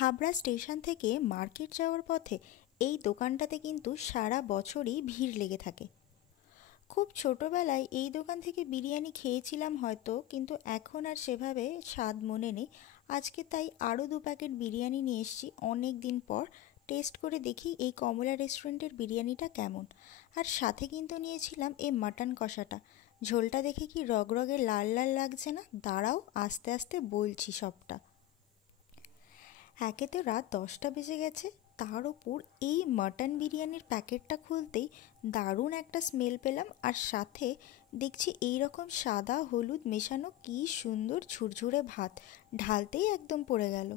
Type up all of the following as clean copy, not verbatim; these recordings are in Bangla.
হাবড়া স্টেশন থেকে মার্কেট যাওয়ার পথে এই দোকানটাতে কিন্তু সারা বছরই ভিড় লেগে থাকে। খুব ছোটবেলায় এই দোকান থেকে বিরিয়ানি খেয়েছিলাম হয়তো, কিন্তু এখন আর সেভাবে স্বাদ মনে নেই। আজকে তাই আরও 2 প্যাকেট বিরিয়ানি নিয়ে এসেছি অনেক দিন পর। টেস্ট করে দেখি এই কমলা রেস্টুরেন্টের বিরিয়ানিটা কেমন। আর সাথে কিন্তু নিয়েছিলাম এই মাটন কষাটা। ঝোলটা দেখে কি রগরগে লাল লাল লাগছে না? দাঁড়াও, আস্তে আস্তে বলছি সবটা। একে তো রাত 10টা বেজে গেছে, তার ওপর এই মাটন বিরিয়ানির প্যাকেটটা খুলতেই দারুণ একটা স্মেল পেলাম। আর সাথে দেখছি এই রকম সাদা হলুদ মেশানো কি সুন্দর ঝুরঝুরে ভাত, ঢালতেই একদম পড়ে গেল।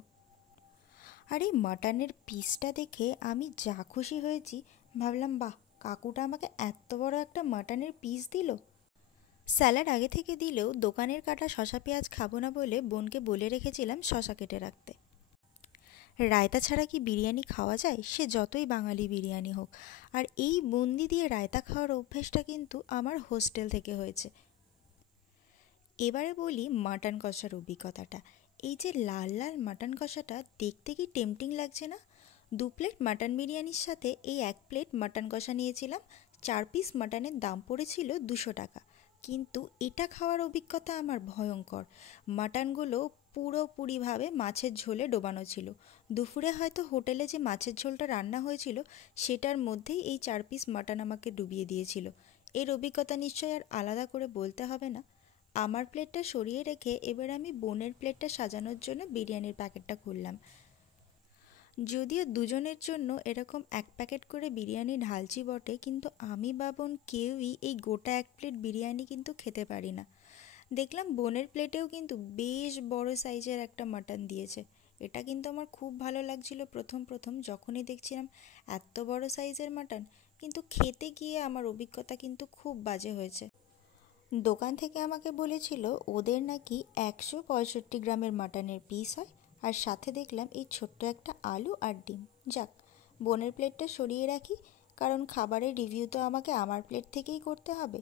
আর এই মাটনের পিসটা দেখে আমি যা খুশি হয়েছি। ভাবলাম, বাহ, কাকুটা আমাকে এত বড় একটা মাটনের পিস দিল। স্যালাড আগে থেকে দিলেও দোকানের কাটা শশা পেঁয়াজ খাবো না বলে বোনকে বলে রেখেছিলাম শশা কেটে রাখতে। রায়তা ছাড়া কি বিরিয়ানি খাওয়া যায়, সে যতই বাঙালি বিরিয়ানি হোক? আর এই বুন্দি দিয়ে রায়তা খাওয়ার অভ্যেসটা কিন্তু আমার হোস্টেল থেকে হয়েছে। এবারে বলি মাটন কষার অভিজ্ঞতাটা। এই যে লাল লাল মাটন কষাটা দেখতে কি টেম্পটিং লাগছে না? 2 প্লেট মাটন বিরিয়ানির সাথে এই 1 প্লেট মাটন কষা নিয়েছিলাম। 4 পিস মাটনের দাম পড়েছিল 200 টাকা। কিন্তু এটা খাওয়ার অভিজ্ঞতা আমার ভয়ঙ্কর। মাটনগুলো পুরোপুরিভাবে মাছের ঝোলে ডোবানো ছিল। দুপুরে হয়তো হোটেলে যে মাছের ঝোলটা রান্না হয়েছিল সেটার মধ্যেই এই 4 পিস মাটন আমাকে ডুবিয়ে দিয়েছিল। এর অভিজ্ঞতা নিশ্চয়ই আর আলাদা করে বলতে হবে না। আমার প্লেটটা সরিয়ে রেখে এবার আমি বোনের প্লেটটা সাজানোর জন্য বিরিয়ানির প্যাকেটটা খুললাম। যদিও দুজনের জন্য এরকম 1 প্যাকেট করে বিরিয়ানি ঢালছি বটে, কিন্তু আমি বা বোন কেউই এই গোটা 1 প্লেট বিরিয়ানি কিন্তু খেতে পারি না। দেখলাম বোনের প্লেটেও কিন্তু বেশ বড় সাইজের একটা মাটন দিয়েছে। এটা কিন্তু আমার খুব ভালো লাগছিল প্রথম প্রথম যখনই দেখছিলাম এত বড় সাইজের মাটন, কিন্তু খেতে গিয়ে আমার অভিজ্ঞতা কিন্তু খুব বাজে হয়েছে। দোকান থেকে আমাকে বলেছিল ওদের নাকি 165 গ্রামের মাটনের পিস হয়, আর সাথে দেখলাম এই ছোট্ট একটা আলু আর ডিম। যাক, বোনের প্লেটটা সরিয়ে রাখি, কারণ খাবারের রিভিউ তো আমাকে আমার প্লেট থেকেই করতে হবে।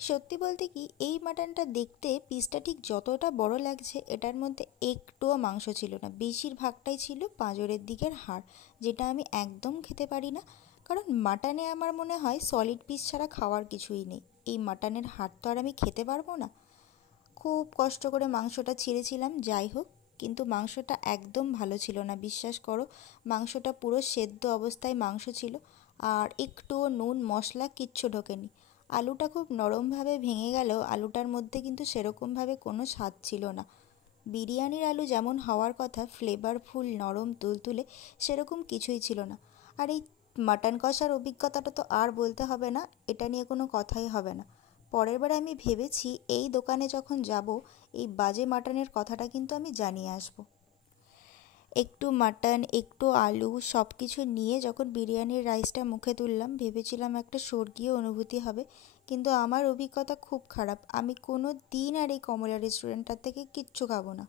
সত্যি বলতে কি, এই মাটনটা দেখতে পিসটা ঠিক যতটা বড় লাগছে এটার মধ্যে একটুও মাংস ছিল না। বেশিরভাগটাই ছিল পাঁজরের দিকের হাড়, যেটা আমি একদম খেতে পারি না। কারণ মাটনে আমার মনে হয় সলিড পিস ছাড়া খাওয়ার কিছুই নেই। এই মাটনের হাড় তো আর আমি খেতে পারবো না। খুব কষ্ট করে মাংসটা ছিঁড়েছিলাম, যাই হোক, কিন্তু মাংসটা একদম ভালো ছিল না, বিশ্বাস করো। মাংসটা পুরো সেদ্ধ অবস্থায় মাংস ছিল, আর একটুও নুন মশলা কিচ্ছু ঢোকেনি। আলুটা খুব নরমভাবে ভেঙে গেলেও আলুটার মধ্যে কিন্তু সেরকমভাবে কোনো স্বাদ ছিল না। বিরিয়ানির আলু যেমন হওয়ার কথা, ফ্লেভারফুল নরম তুলতুলে, সেরকম কিছুই ছিল না। আর এই মাটন কষার অভিজ্ঞতাটা তো আর বলতে হবে না, এটা নিয়ে কোনো কথাই হবে না। পরের বার আমি ভেবেছি এই দোকানে যখন যাব, এই বাজে মাটনের কথাটা কিন্তু আমি জানিয়ে আসবো। একটু মাটন, একটু আলু, সব কিছু নিয়ে যখন বিরিয়ানির রাইসটা মুখে তুললাম, ভেবেছিলাম একটা স্বর্গীয় অনুভূতি হবে, কিন্তু আমার অভিজ্ঞতা খুব খারাপ। আমি কোনো দিন আর এই কমলা রেস্টুরেন্টটার থেকে কিচ্ছু খাবো না।